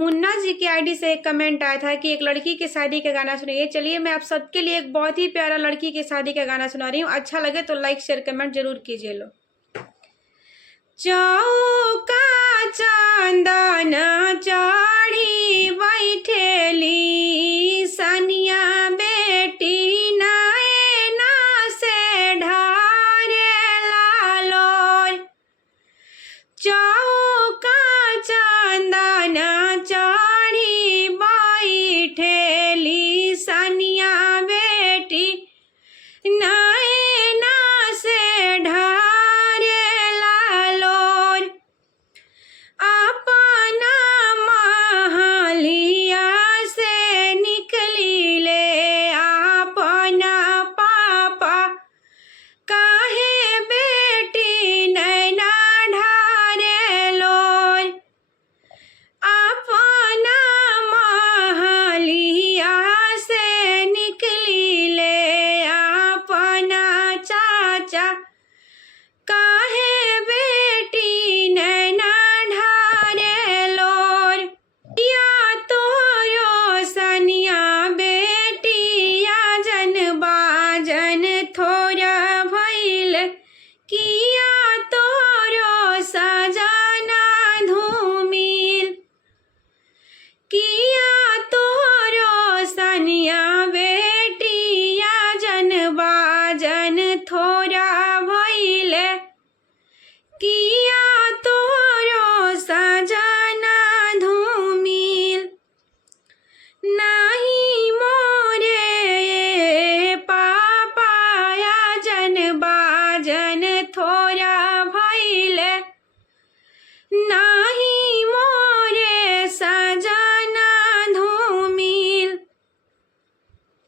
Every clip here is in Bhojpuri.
मुन्ना जी की आईडी से एक कमेंट आया था कि एक लड़की की शादी का गाना सुनिए। चलिए मैं आप सबके लिए एक बहुत ही प्यारा लड़की की शादी का गाना सुना रही हूँ। अच्छा लगे तो लाइक शेयर कमेंट जरूर कीजिए। लो चौका चंदन चढ़ी बैठेली सनिया बेटी नैना से ढारे लालोर। चौका चंदन चढ़ी बैठेली सनिया बेटी नैना से ढारे लालोर। अपना महलिया से निकली ले अपना पापा काहे बेटी नैना ढारे लोर। अपना महलिया से निकली ले अपना चाचा काहे बेटी नैना ढारे लोर। या तोरो सनिया बेटिया जन बाजन थोड़ा भइल किया तोरो सजना धूमिल। किया तोरो सनिया बेटिया जन बाजन थोड़ा भइल किया तोरो सजना धूमिल। नाही मोरे पापाया जन बाजन थोड़ा भइल नाही मोरे सजना धूमिल।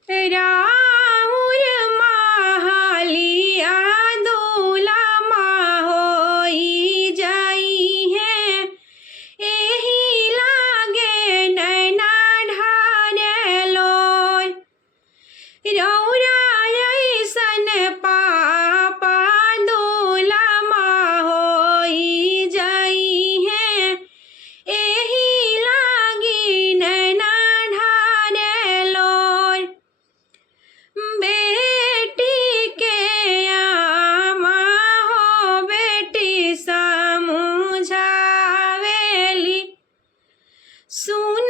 राउर महलिया दुलामा होई जाई है एही लागे नैना ढारे लोर। रौरा ऐसन पापा दुलामा होई जाई है एही लागी नैना ढारे लोर। बेटी के आमा हो बेटी समझावेली सुन